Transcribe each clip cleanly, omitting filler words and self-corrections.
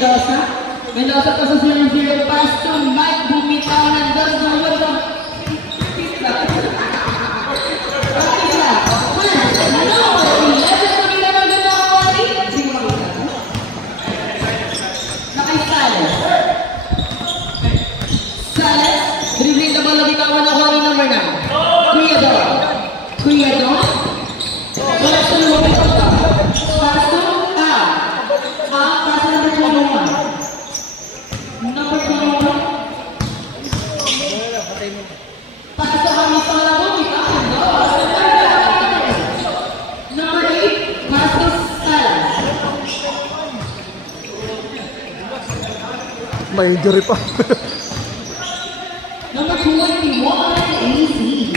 Mendoza. Mendoza pa sa 0-0 pass to Mike. Bumitaw ng dos na walang. Dribbling the ball na bitawan ng Juan number 9. Kuya Do. Wala siya lumapit ito. Paso, paso number 21. Number 21. Paso kami sa wala mo, bitawan. Number 8, paso Salas. May injury pa. Number 21, AC.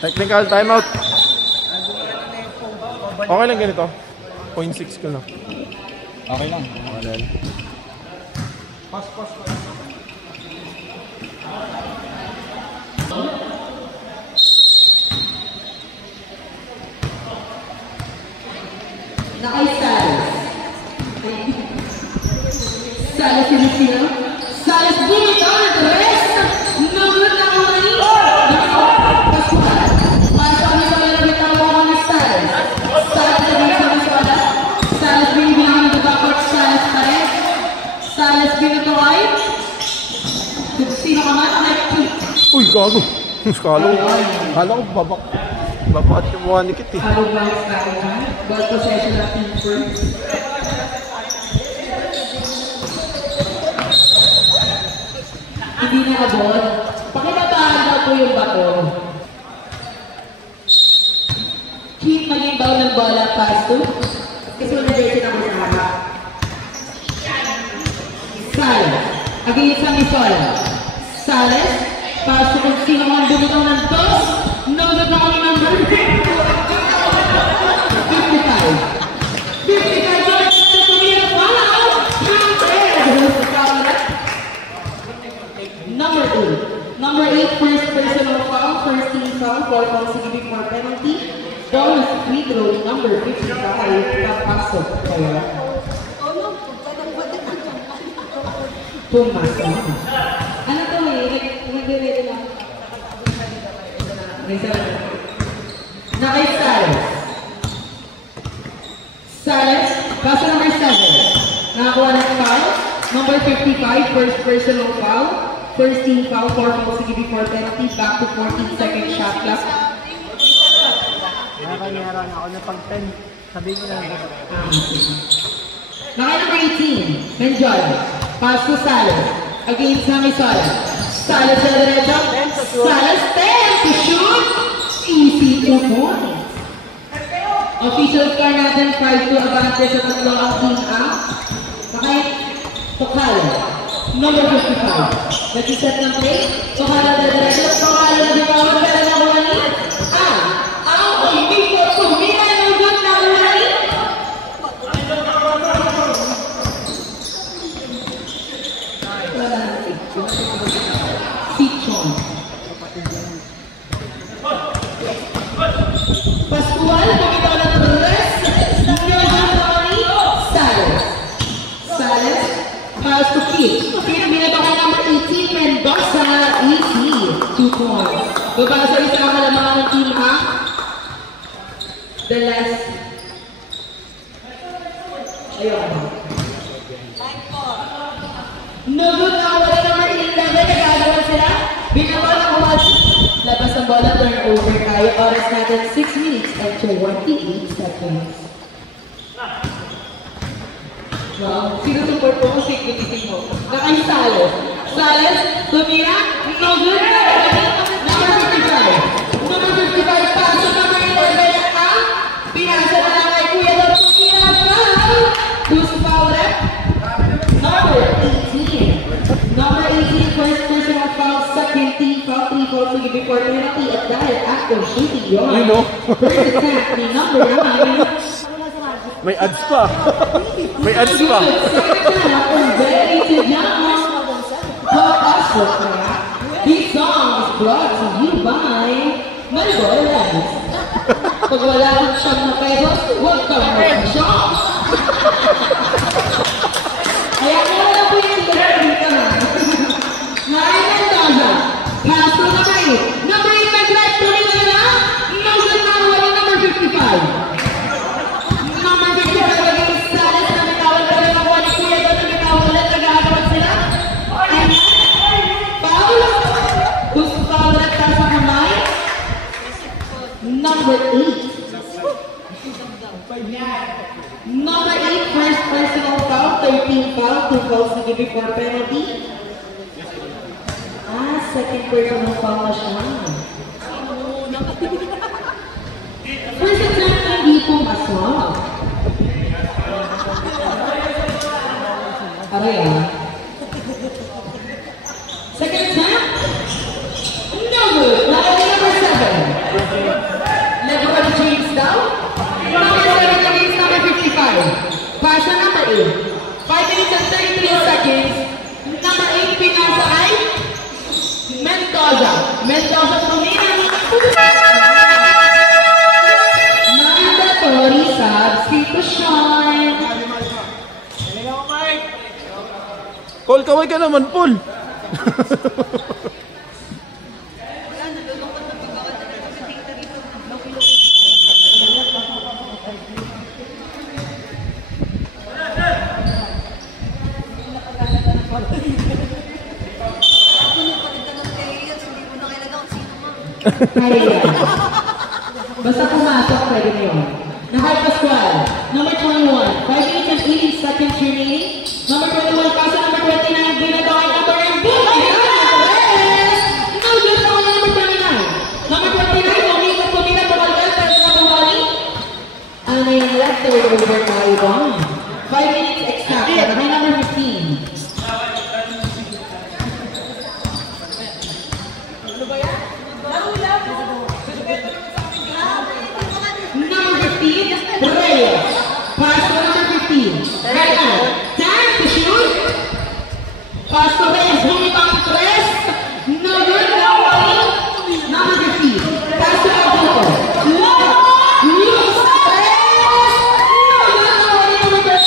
Technical timeout. Okay lang ganito. 0.6 ko lang. Okay lang. Pass. Nakay Salas. Salas sinisira. Salas bumitaw ng rest. Number na umani. Pascual. Paso kami sa mga bitaw ako ng Salas. Salas na rin sa Maswala. Salas binibinaw ng backcourt. Salas pa rin. Salas binatuay. Kung sino ka man, nag-tweet. Uy, gago. Kala ko babakat yung mukha ni Kit eh. Ball possession of team first. Hindi na abot. Pakibabahan daw po yung bato. Keep maging baw ng bola, pass to. Kasi wala din ako sa harap. Salas. Against ang Isola. Salas. Pass to kung sino man bumitaw ng dos. No, the wrong number. 55. 55 yards to Pamela Foul. Number 8. Number 8, first personal foul, first team foul, 4 fouls giving for penalty. Bonus free throw, number 55, papasok kaya. Pumasok. Ano to nag-ready lang. Nakay Salas. Salas, paso number 7. Nakakuha ng foul. Number 55, first personal foul. First team foul, 4 fouls giving for penalty. Back to 14-second shot clock. Nakakanyara na ako na pag 10. Sabihin ko na. Nakay number 18, Menjoy. Pass to Salas. Against Hamisola. Salas sa derecho. Salas 10 to shoot. Easy 2 points. Official score natin 5-2 abante sa tatlo ang team A. Nakay Tokala. Number 55. Nag-set ng play. Tokala sa derecho. Tokala na di pa ako pala na kuwani. Ang umipo tumira ng good na kuwani. Sichon. Pascual, pumitaw ng rest. Salas. Salas, pass to Keith. Binabaka number 18, Mendoza, easy. 2 points. Babasa isa ang kalamangan ng team A. The last. Ayun. Nugod na wala number 11, nagagawan sila. Binawa ng watch. Labas ang bola, turnover tayo. Oras natin 6 minutes and 28 seconds. Wow, sinusupport po kung significant mo. Nakay Salas. Salas, tumira, no good. Number 55. Number 55, paso number 11 ang pinasa na lang kay Kuya Dor. Tumira, foul. Who's foul? Number 18. Number 18, first personal foul, second team foul, 3 fouls to give before penalty at dahil after shooting yun. You know. First attempt ni number 9. May ads pa. May ads pa. Ready to jump. Papasok kaya. This song is brought to you by Malboro Labs. Pag wala kang siyam na pesos, huwag kang mag-shop. Kaya kaya na po yung dito na. Narayan Daza. Pass to number 8. Number 8 na grab to nila na. Nosan na wala number 55. Number 55 against Salas na bitawan pa rin ang wala kuya doon na bitawan ulit. Nag-aagawan sila. And foul. Gusto foul ulit para sa kamay. Number 8. Number 8, first personal foul, 13 foul, 2 fouls na give for penalty. Second personal foul na siya. First attempt na hindi pumasok. Aray ah. Second attempt. No good. Number 7. Level of James down. Number 7 against number 55. Pass na number 8. 5 minutes and 33 seconds. Number 8 pinasa ay Mendoza. Mendoza tumira. Mandatory substitution. Paul, kaway ka naman, Paul. Kaya. Basta pumasok, pwede mo yun. Nahal Pascual. Number 21. 5 minutes and 80 seconds remaining. Number 21, pasa number 29. Binatawa ang number and boom! Yes! No good naman na number 29. Number 29, tumira, tumalgal, pero number 1. Ano yung left third over tayo doon? 5 minutes exact. May number 15. Reyes. Pass to number 15. Right now. Time to shoot. Pass to Reyes. Bumibang 3. No good. Number 15. Pass to Abuto. Lose 3. No good.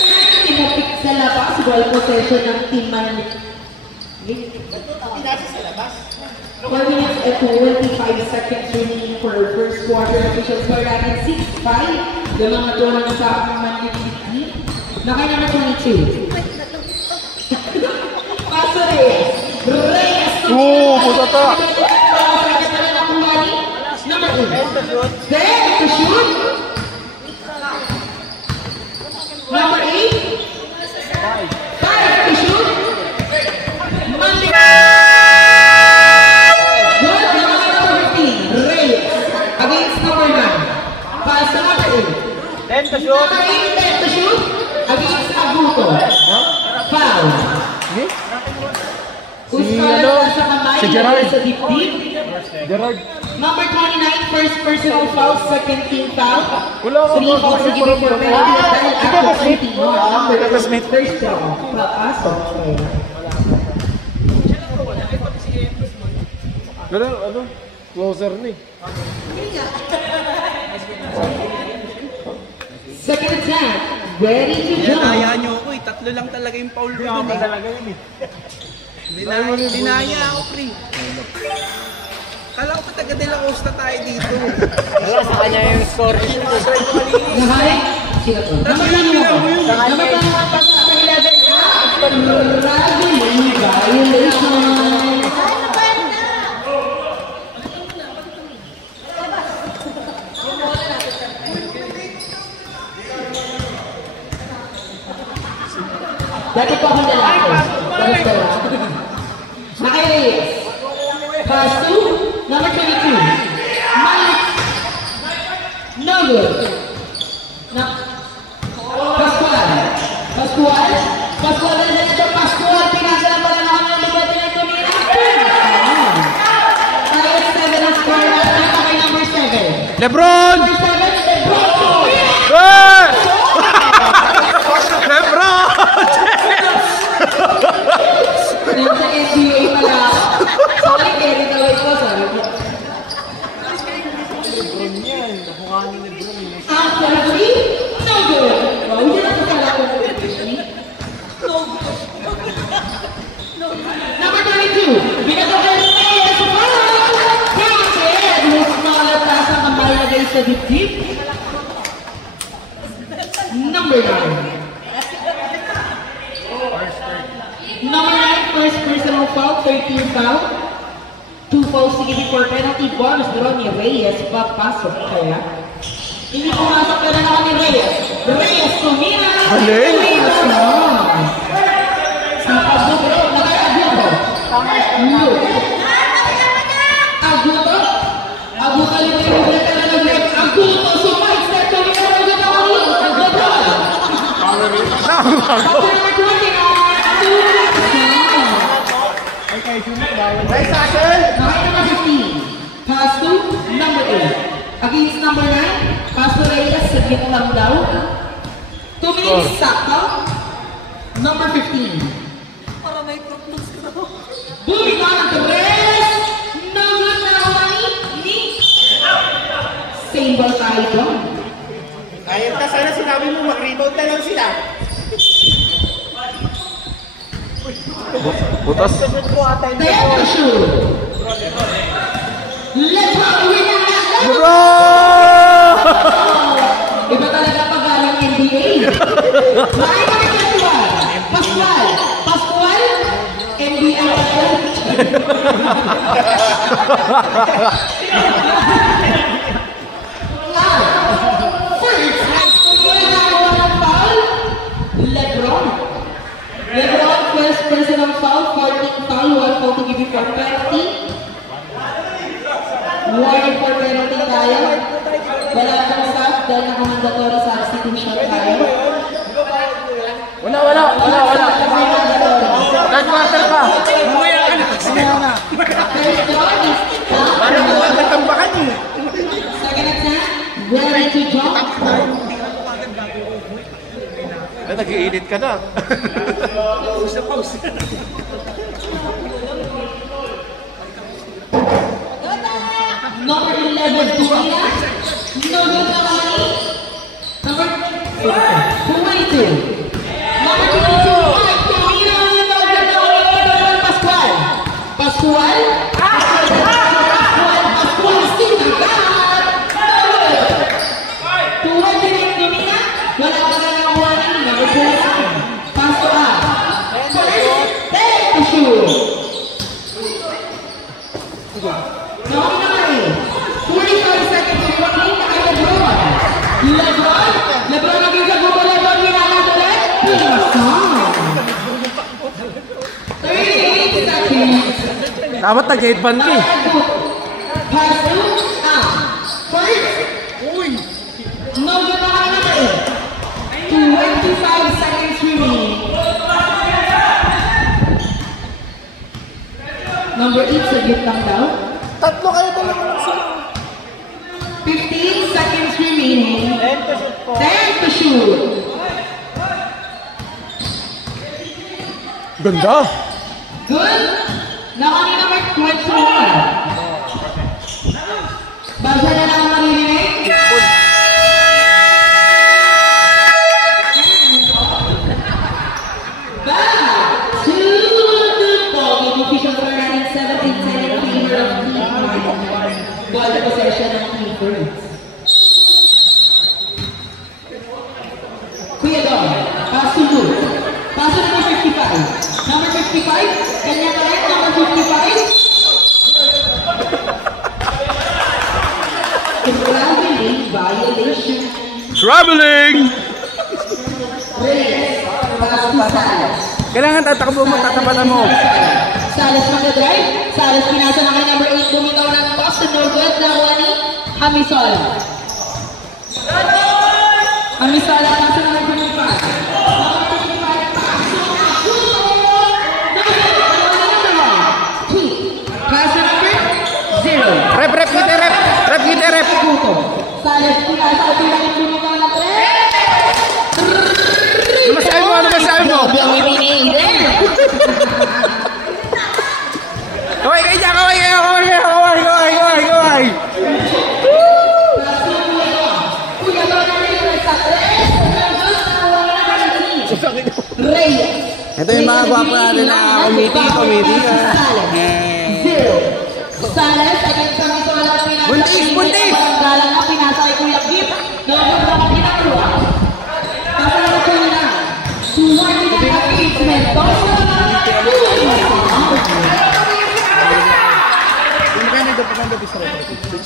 Tinapik sa labas. Ball possession ng team man. Pinasa sa labas. 4 minutes and 25 seconds remaining for first quarter. Official score natin 6-5. Gamang natuwa ng sa aking managing Nakay number 22. Paso Reyes. Reyes. Puta ta. Number 8. There to shoot. Number 8. 5 to shoot. Monday. Good. Number 15. Reyes. Against number 9. Pass to number 8. 10 to shoot. Number 8, 10 to shoot. Against Abuto. Foul. Si Gerard. Sa dibdib. Gerard. Number 29, first personal foul, second team foul. Wala ka 3 fouls na giving for penalty. Dahil after 21, number first foul. Pasok. Pero ano? Closer ni. Second attempt. Ready to jump. Dinaya nyo ako eh. Tatlo lang talaga yung foul ko dun eh. Dinaya ako, pre. Kala ko pa taga De La Costa tayo dito. Wala sa kanya yung score. Nahay? Sila po. Number 21. Number 21, pass to number 11. Traveling violation. Dati po akong lalaki. Basta lang. Nakay Reyes. Pass to number 22. Malik. No good. Pascual. Pascual. Pascual na dito. Pascual. Pinasa lang pala naman ng libati ng tumira. Tayo 7 ang score. Nakay number 7. Lebron! Number 7. Lebron. Hey! Lebron! Nasa NBA pala. Sorry, Kerry, tawag ko. Sorry. Lebron yan. Nakuha ni Lebron. sa dibdib. Number 9. Number 9, first personal foul, 13 foul. 2 fouls sige for penalty. Bonus draw ni Reyes. Papasok kaya. Hindi pumasok ka na naman ni Reyes. Reyes tumira. Reyes na. Sa Aguto. Naka-Aguto. Look. Aguto. Aguto yung libre ka na nag-left. Aguto. Sumay. Step to me. Aguto. Aguto. Aguto. Right tackle. Number 15. Pass to number 8. Against number 9. Pass to Reyes. Saglit lang daw. 2 minutes sakto. Number 15. Para may problems ka na. Moving on to Reyes. No good na ni. Same ball tayo doon. Ayun ka, sana sinabi mo mag-rebound na lang sila. Butas. Then to shoot. Lebron win ang nasa. Bro! Iba talaga pag-alang NBA. Line number 21. Pascual. Pascual. NBA. First, wala ng foul. Lebron. Lebron, first personal foul, 14 foul, 1 foul to give you for penalty. Warning for penalty tayo. Wala kang staff dahil naka-mandatory substitution tayo. Wala. Third quarter pa. Mamaya ka na. First one is Parang huwag natambakan eh. second attack, ready to jump. Nag-iinit ka na. Pause. Number 11, Tumina. Number 22. Number 22. Number 22, Tumina. Pascual. Pascual. Pascual, sinagat. 28, Tumina. Wala ka na ng warning. Number 29. Pascual. Take the shoot. Number 45 seconds remaining kay Lebron. Lebron naging sa grupo Lebron, hinangat ulit. Pinasang. 38 seconds. Dapat nag-8 ban ka eh. Pass to first. No good na kami naman. 25 seconds remaining. Number 8 sa group lang daw. Tatlo kayo talaga lang sila. 15 seconds remaining. 10 to shoot po. 10 to shoot. Ganda. Good. Now, ano number 21? Basa na lang maririnig. Back to the ball. The official score natin 17-10 in favor of Team 9. Ball possession ng Team Birds. Kuya Dom, pass to Luke. Pass to number 55. Number 55, kanya pa rin, number 55. Traveling violation. Traveling! Reyes, pass to Salas. Kailangan tatakbo mo, tatapatan mo. Salas mag-drive. Salas pinasa na kay number 8. Bumitaw ng toss to no good. Nakuha ni Hamisola. Hamisola, pass to number 25. Rep, kita rep. Salas pinasa at pinakit bumitaw ng 3. Ano masabi mo? Ang ibinigin. Kaway kayo dyan, kaway. Reyes. Ito yung mga gwapo natin na committee. 0. Salas against sa Misola. Buntis! Galang na pinasa kay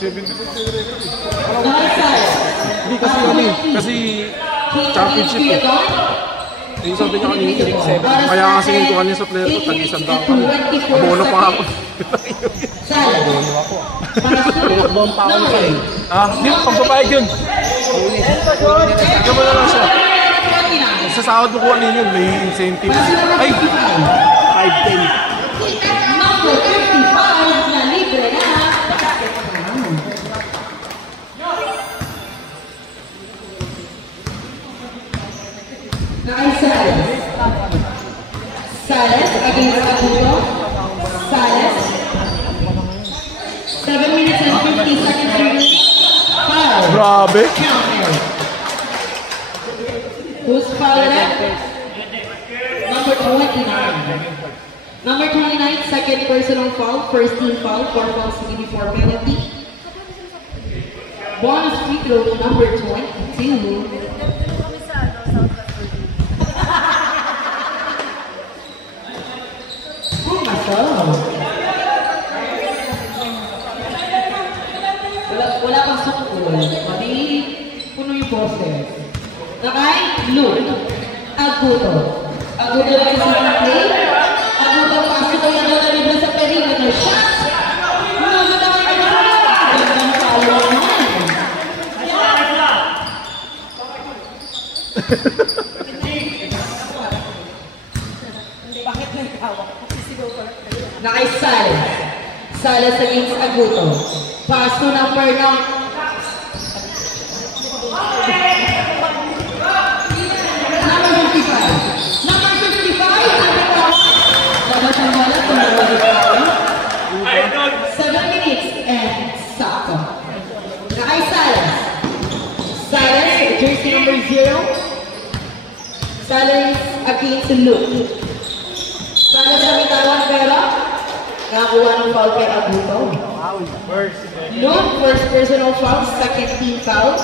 Hindi kasi kami, kasi championship eh. Yung sabi niya kanina, kaya kasi ko kanina sa player ko, tag-isandaan kami. Abono pa ako. Abono ako. Buwan pa ako sa hindi mo pagpapayag yun. Ikaw mo na lang siya. Sa sahod mo kuha ninyo, may incentive. Ay! 5-10. Number 55 na libre na. Sales against Agudo. Sales. 7 minutes and 50 seconds remaining. Foul. Grabe. Who's fouling it? Number 29. Number 29, second personal foul, first team foul, 4 fouls to be before penalty. Bonus free throw, number 22. Wala pang sukul. Mali, puno yung boses. Nakay, Luke. Agudo. Agudo lang sa play. Agudo pasok ko yan na libre sa perimeter shot. Agudo na kayo na. Gandang follow naman. Nakay Sales. Sales against Agudo. Pass to number 9. Number 55. Number 55. Dapat ang bala kung nabalik 7 minutes and sakto. Nakay Sales. Sales, jersey number 0. Sales against Luke. Sales sa bitawan pero nakakuha ng foul kay Agudo. Luke, first personal foul, second team foul.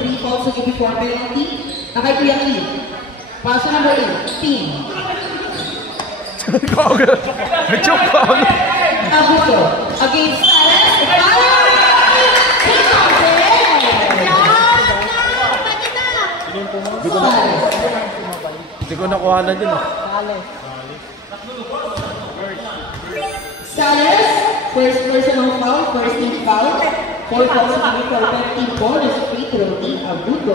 3 fouls to before penalty. Nakay Kuya Ki. Paso number 8, team. Nag-choke pa ako. Agudo against Sales. Hindi ko nakuha na din. Sales, first personal foul, first team foul. 4 fouls to before penalty. Bonus free throw team. Agudo,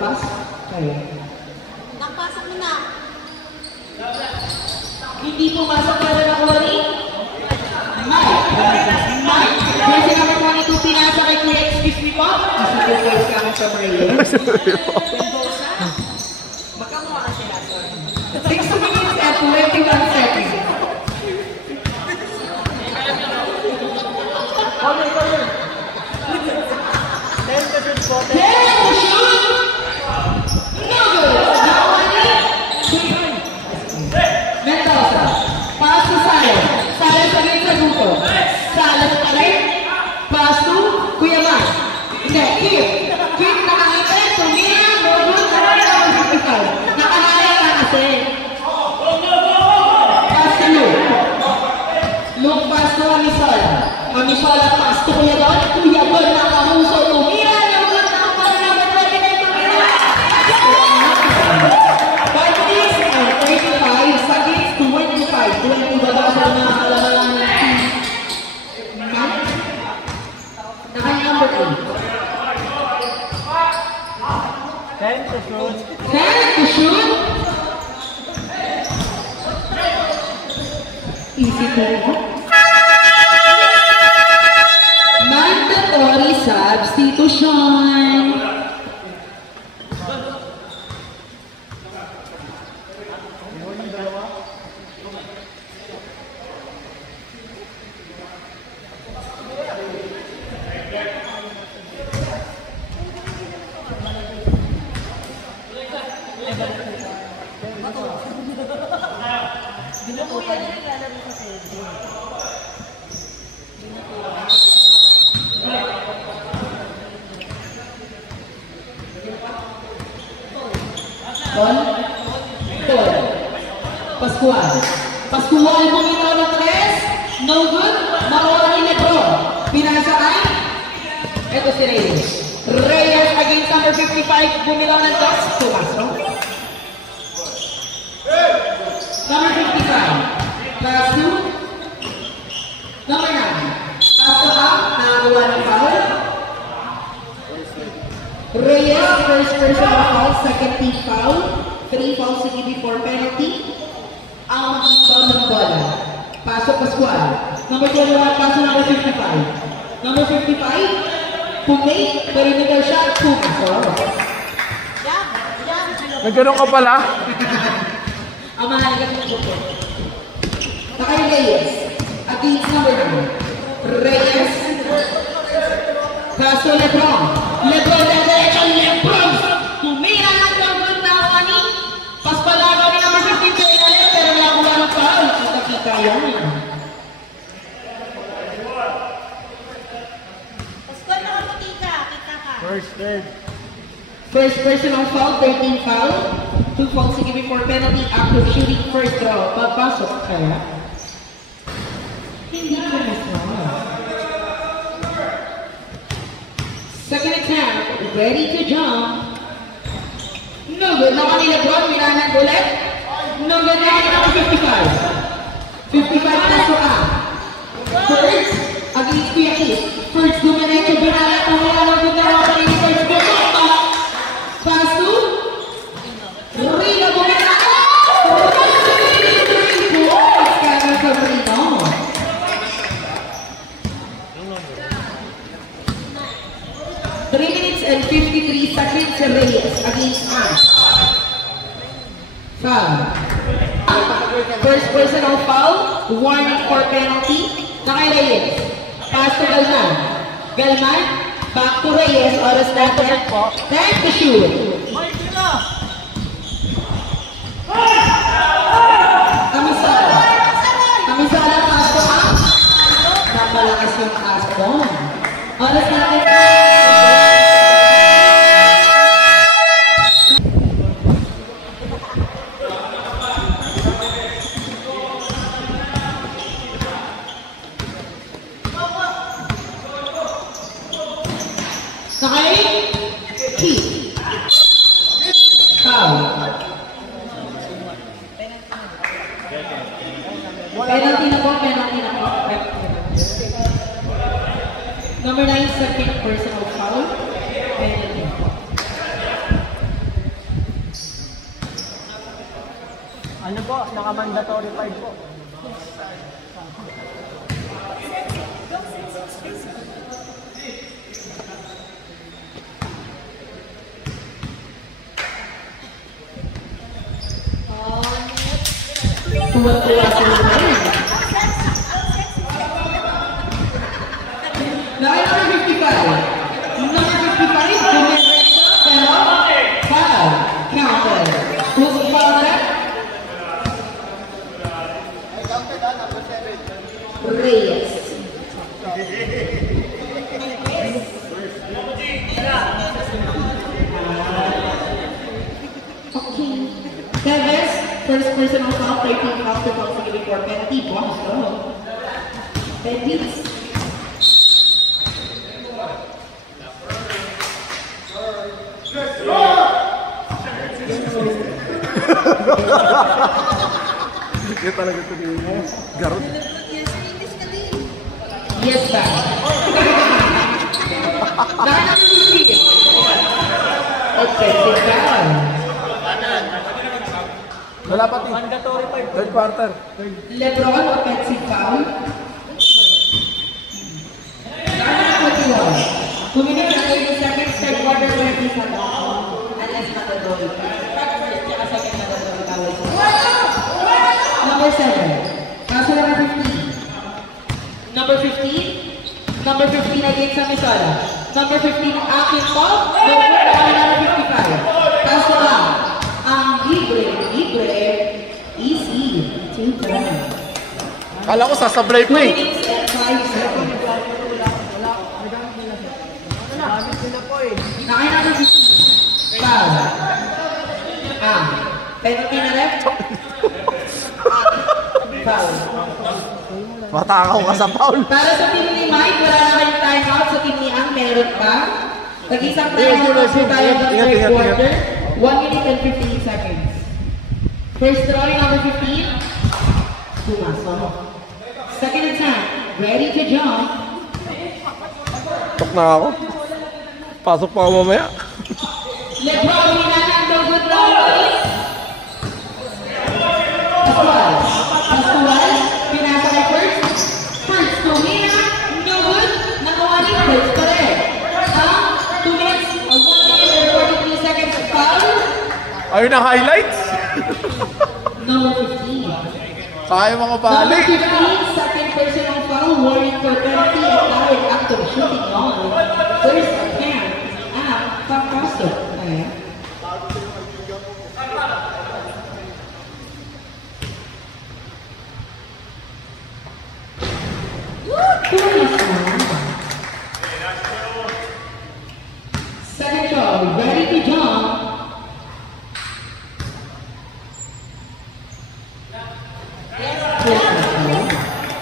pass. Kayo. Nakapasok mo na. Hindi pumasok para na Cory. Mike. Jersey number 22, pinasa kay Kuya, excuse me po. Kasi po first kami sa Mario. Magkamukha ka sila, sorry. 6 minutes and 21 seconds. Mendoza, pass to Sales. Sales against Agudo. Sales pa rin. Pass to Kuya Mac. Hindi, Keep nakangiti. Tumira, Robot, nakalaya ka kasi. Pass to Luke. Luke, pass to Amisola. Amisola, pass to Kuya Don. Kuya Don, nakahuso. Tumira, Robot, nakapala naman. 5 minutes and 35 seconds to 25. 20 ba ba sa mga kalabalan ng team? Nakay number 8. 10 to shoot. 10 to shoot. Easy to go. Mandatory substitution. Pascual bumitaw ng 3. No good. Makuha ni Lebron. Pinasa kay Ito si Reyes. Reyes against number 55. Bumilaw ng toss. Pumasok. Number 55. Pass to number 9. Pass to up. Nakakuha ng foul. Reyes, first personal foul. Second team foul. 3 fouls to give before penalty. Ang makikita ng bola. Pasok Pascual. Number 21, pasok number 55. Number 55, pumake, perimeter shot, pumasok. Nagganong ka pala? Ang mahalaga ng buko. Nakay Reyes, against number 9. Reyes, paso Lebron. Lebron na diretso, Lebron! Tumira ng gagawin na kani. Paspalaga ni number 53 ilalim, pero nakuha ng foul. Kita yan. First personal foul, 13 foul. 2 fouls to give before penalty after shooting first draw. Pagpasok kaya. Hindi ko na second attempt, ready to jump. No good na kanila Lebron, minanan ulit. No good na kanila 55. 55 na so up. First, against Kuya Keith. First, dumiretso, binalat na wala ng good na kanila first goal. Pass to Rino Bumenano! Scanner from Rino. Three minutes and 53 seconds to Reyes against us. Foul. First personal foul, warning for penalty. Nakay Reyes. Pass to Galman. Galman, back to Reyes. Oras natin. Time to shoot. Kamisala. Kamisala, pass to up. Napalakas yung pass doon. Oras natin. Sakay, Keith. Foul. Penalty na po, penalty na po. Number 9, second personal foul. Penalty. Ano po? Naka-mandatory 5 po. Tuwa-tuwa sila na rin. Nakay number 55. Number 55, dumiretso, pero foul. Counter. Who's foul that? Reyes. Okay. Teves, first personal foul, 13 fouls to fouls to give before penalty. Boss, go. 10 minutes. Yan talaga ito mo. Garot. Yes, sir. Dahil 15. Okay, sit down. Wala pati. Mandatory 5 po. Third quarter. Lebron, offensive foul. Dahil 21. 2 minutes and 30 seconds, third quarter, 20 seconds. Unless mandatory. First, tsaka second mandatory foul. Number 7. Kaso number 15. Number 15. Number 15 against Samisola. Number 15, akin po. Number 55. Kaso lang. Ang libre, easy. 2 points. Kala ko sasablay ko 2 eh. minutes and 5 seconds. Nakay number 15. Foul. Penalty na left. Foul. Matakaw ka sa foul. Para sa team ni Mike, wala na kayong timeout. Sa team ni Ang, meron pa. Nag-isang timeout na po tayo ng third quarter. 1 minute and 15 seconds. First throwing, number 15. Pumasok. Second attack, ready to jump. Tok na ako. Pasok pa ako mamaya. LeBron, hinanando good rolling. Pascual, pinasa kay first. First to Mina, no good. Nakuha ni first pa rin. 2 minutes, 1 minute and 43 seconds of foul. Ayun ang highlights. Number 15. Kaya mga Number bali. 15, second personal foul, warning for penalty and foul after shooting on. First attempt, papasok. Ayan. Second throw, ready to jump.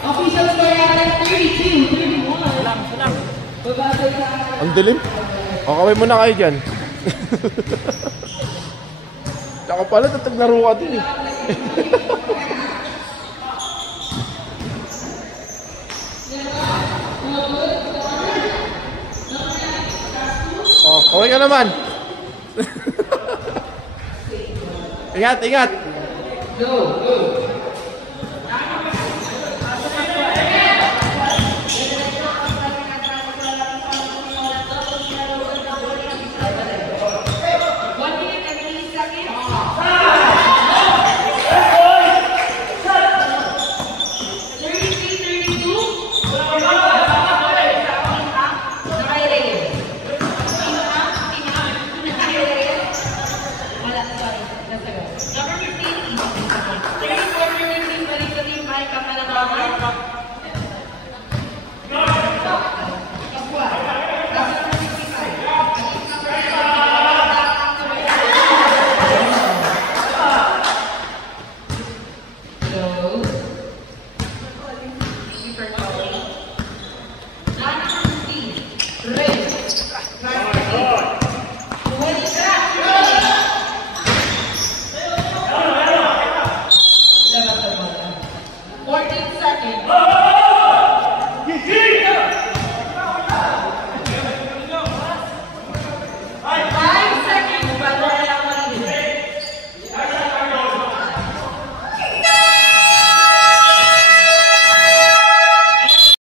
Official score at 32-31. Babasay sa Ang dilim. O, kaway muna kayo dyan. Tsaka pala, tataglaro ka din eh. O, kaway ka naman. Ingat, ingat. go.